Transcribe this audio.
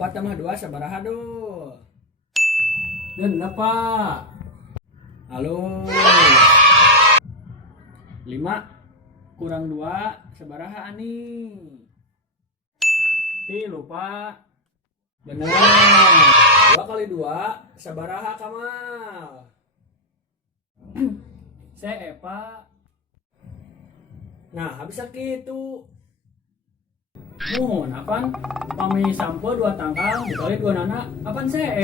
Empat tambah dua sabaraha do? Genep Pak. Halo. 5 kurang 2 sabaraha ani? 3 Pak. Bener. 2 kali 2 sabaraha Kamal? Saya Pak. Nah habis gitu. Mohon apaan? Pami sampo 2 tangkal dikali 2 nana. Apaan saya?